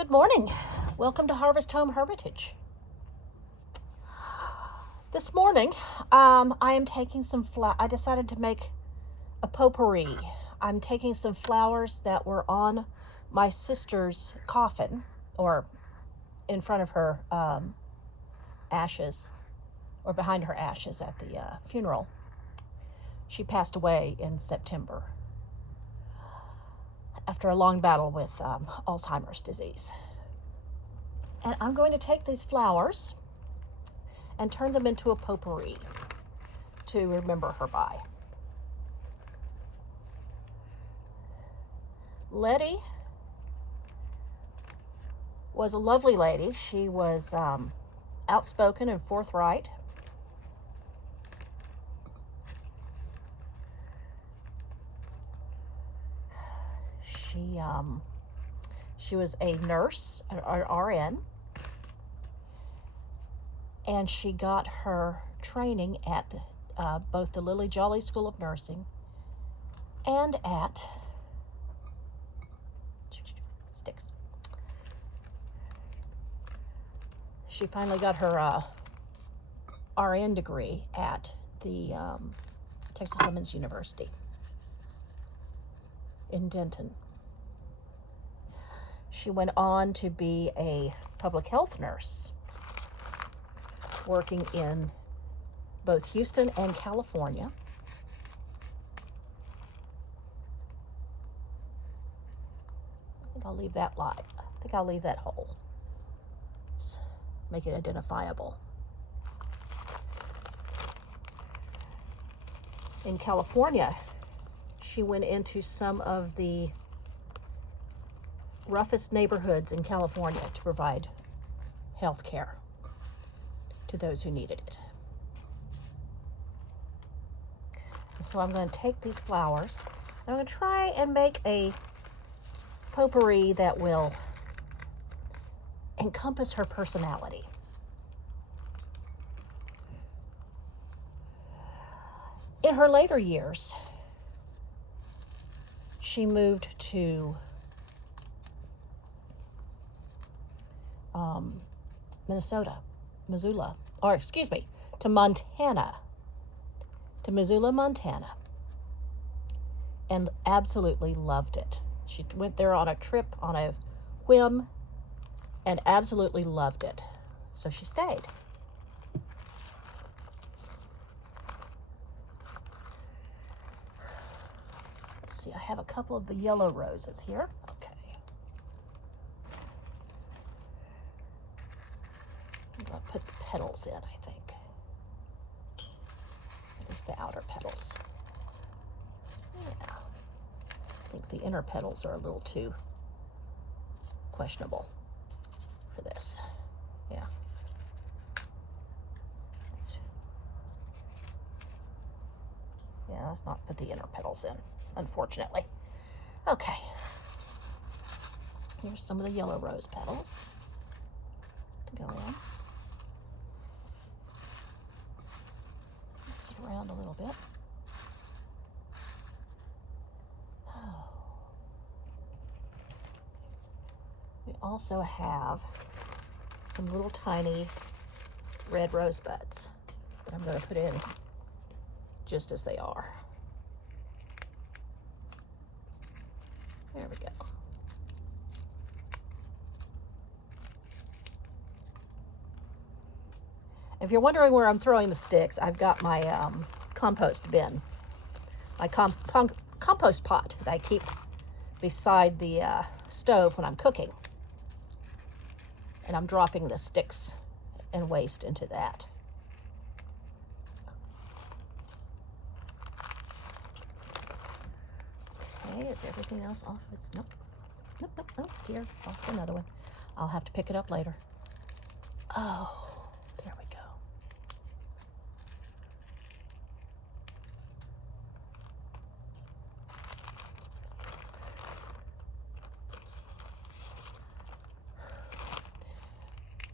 Good morning. Welcome to Harvest Home Hermitage. This morning, I am taking some I decided to make a potpourri. I'm taking some flowers that were on my sister's coffin, or in front of her ashes, or behind her ashes at the funeral. She passed away in September after a long battle with Alzheimer's disease. And I'm going to take these flowers and turn them into a potpourri to remember her by. Letty was a lovely lady. She was outspoken and forthright. She was a nurse, an RN, and she got her training at both the Lily Jolly School of Nursing and at Sticks. She finally got her RN degree at the Texas Women's University in Denton. She went on to be a public health nurse, working in both Houston and California. I think I'll leave that live. I think I'll leave that whole. Let's make it identifiable. In California, she went into some of the roughest neighborhoods in California to provide health care to those who needed it. So I'm going to take these flowers and I'm going to try and make a potpourri that will encompass her personality. In her later years, she moved to to Montana, to Missoula, Montana, and absolutely loved it. She went there on a trip, on a whim, and absolutely loved it. So she stayed. Let's see, I have a couple of the yellow roses here. Okay. I'm going to put the petals in, I think. At least the outer petals. Yeah. I think the inner petals are a little too questionable for this. Yeah. Let's not put the inner petals in, unfortunately. Okay. Here's some of the yellow rose petals to go in. Mix it around a little bit. We also have some little tiny red rose buds that I'm going to put in just as they are. There we go. If you're wondering where I'm throwing the sticks, I've got my compost bin, my compost pot that I keep beside the stove when I'm cooking. And I'm dropping the sticks and waste into that. Okay, is everything else off? It's nope, dear, lost another one. I'll have to pick it up later. Oh, there we go.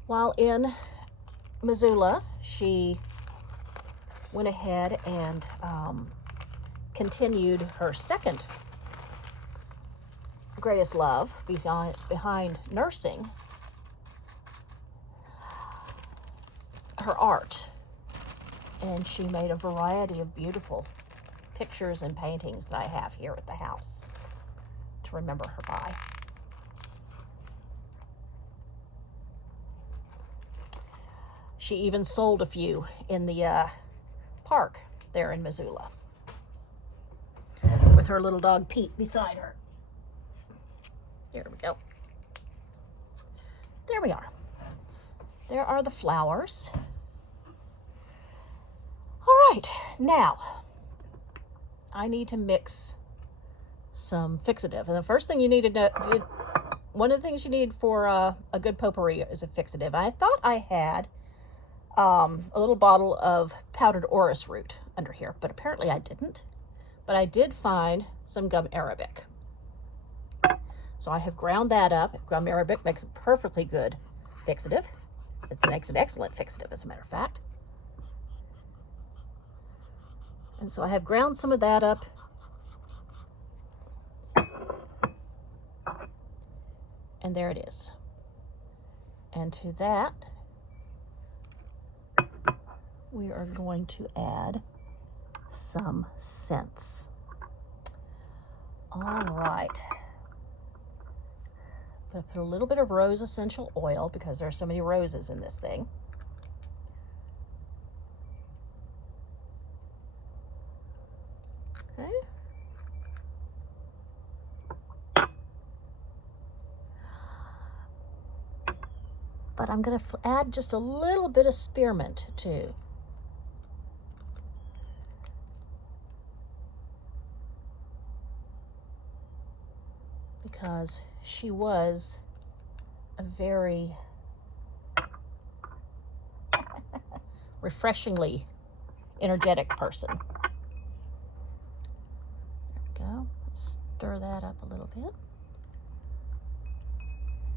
While in Missoula, she went ahead and continued her second greatest love behind nursing, her art. And she made a variety of beautiful pictures and paintings that I have here at the house to remember her by. She even sold a few in the park there in Missoula with her little dog Pete beside her. Here we go. There we are. There are the flowers. All right, now I need to mix some fixative. And the first thing you need to know, one of the things you need for a good potpourri is a fixative. I thought I had a little bottle of powdered orris root under here, but apparently I didn't. But I did find some gum arabic. So I have ground that up. Gum arabic makes a perfectly good fixative. It's an excellent fixative, as a matter of fact. And so I have ground some of that up. And there it is. And to that, we are going to add some scents. All right. I'm going to put a little bit of rose essential oil because there are so many roses in this thing. Okay. But I'm going to add just a little bit of spearmint too. Because she was a very refreshingly energetic person. There we go. Let's stir that up a little bit.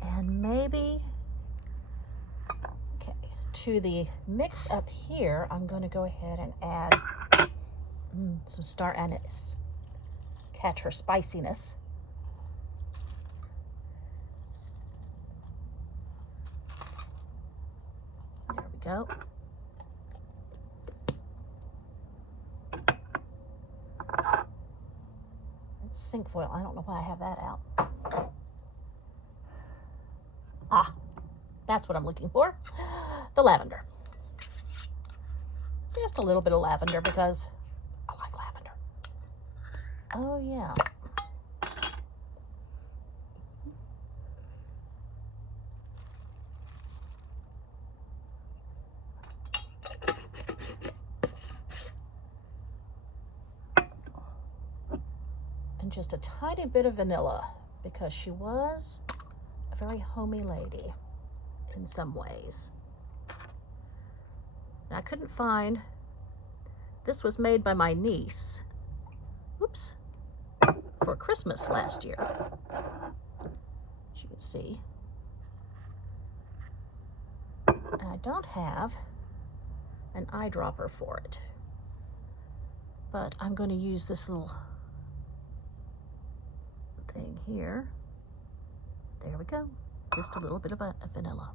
And maybe, okay, to the mix up here, I'm going to go ahead and add some star anise. Catch her spiciness. There we go. It's sink foil. I don't know why I have that out. Ah, that's what I'm looking for. The lavender. Just a little bit of lavender because I like lavender. Oh yeah. And just a tiny bit of vanilla because she was a very homey lady in some ways. And I couldn't find, this was made by my niece, oops, for Christmas last year, as you can see. And I don't have an eyedropper for it, but I'm going to use this little thing here. There we go. Just a little bit of a vanilla.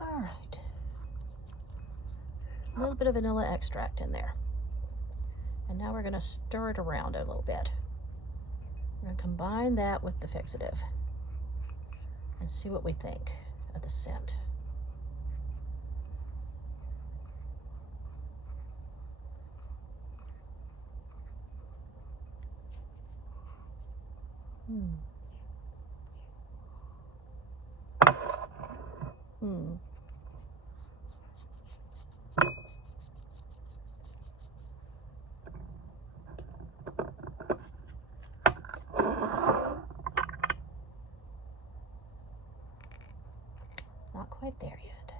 All right. A little bit of vanilla extract in there. And now we're going to stir it around a little bit. We're going to combine that with the fixative and see what we think of the scent. Not quite there yet.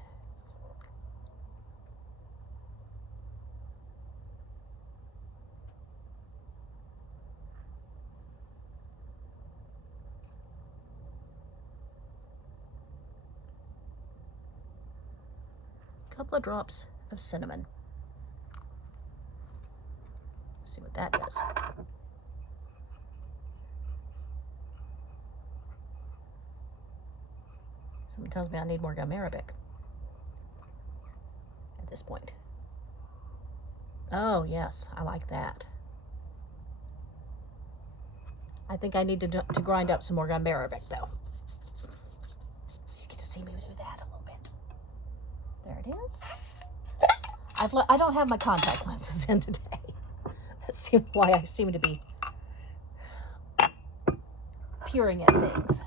A couple of drops of cinnamon. See what that does. Something tells me I need more gum arabic at this point. Oh, yes, I like that. I think I need to grind up some more gum arabic, though. So you get to see me do that a little bit. There it is. I don't have my contact lenses in today. That's why I seem to be peering at things.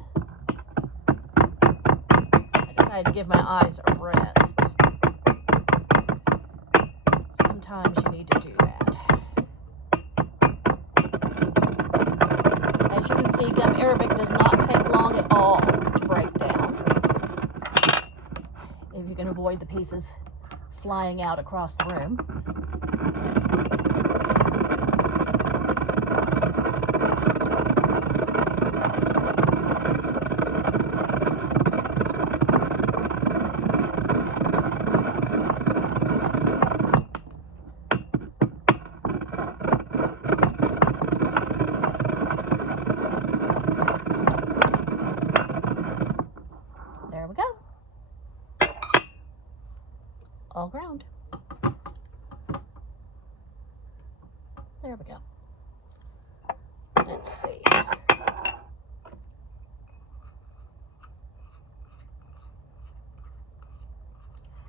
I decided to give my eyes a rest. Sometimes you need to do that. As you can see, gum arabic does not take long at all to break down. If you can avoid the pieces flying out across the room. There we go. All ground. There we go. Let's see.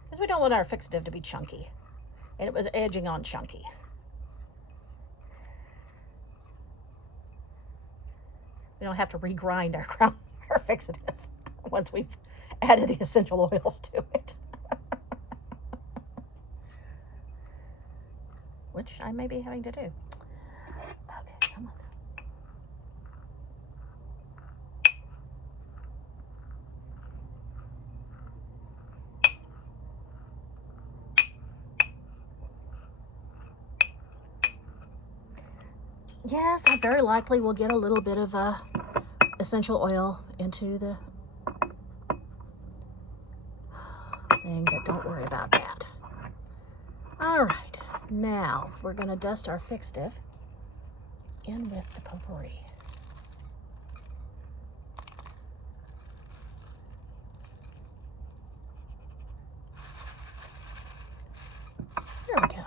Because we don't want our fixative to be chunky. And it was edging on chunky. We don't have to regrind our fixative once we've added the essential oils to it. Which I may be having to do. Okay, come on. Yes, I very likely will get a little bit of essential oil into the thing, but don't worry about that. All right, now we're going to dust our fixative in with the potpourri. There we go.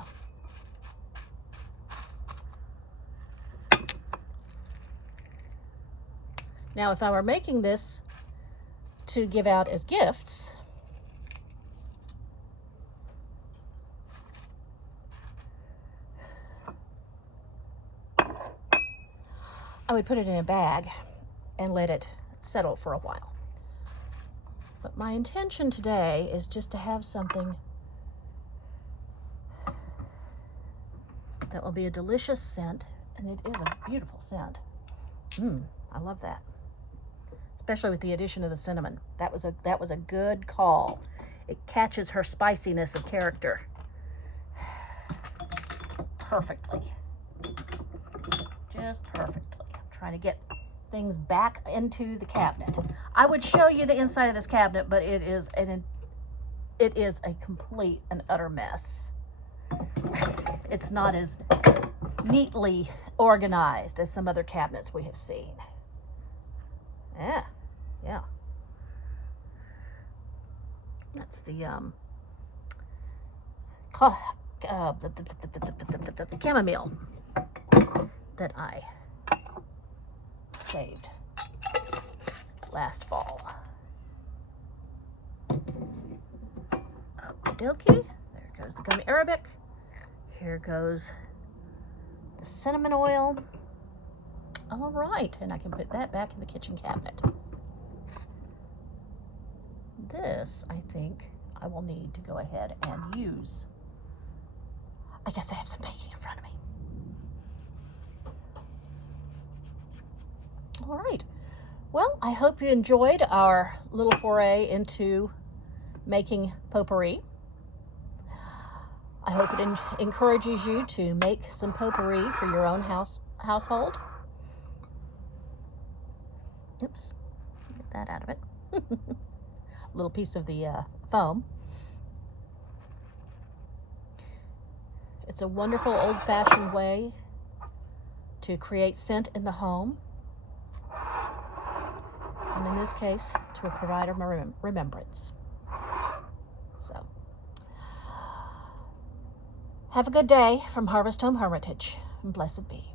Now, if I were making this to give out as gifts, I would put it in a bag and let it settle for a while. But my intention today is just to have something that will be a delicious scent, and it is a beautiful scent. I love that. Especially with the addition of the cinnamon. That was a good call. It catches her spiciness of character perfectly. Just perfectly. I'm trying to get things back into the cabinet. I would show you the inside of this cabinet, but it is a complete and utter mess. It's not as neatly organized as some other cabinets we have seen. Yeah. That's the chamomile that I saved last fall. Okie dokie. There goes the gum arabic. Here goes the cinnamon oil. All right, and I can put that back in the kitchen cabinet. This, I think, I will need to go ahead and use. I guess I have some baking in front of me. All right. Well, I hope you enjoyed our little foray into making potpourri. I hope it encourages you to make some potpourri for your own household. Oops, get that out of it. A little piece of the foam. It's a wonderful old-fashioned way to create scent in the home. And in this case, to provide a remembrance. So, have a good day from Harvest Home Hermitage, and blessed be.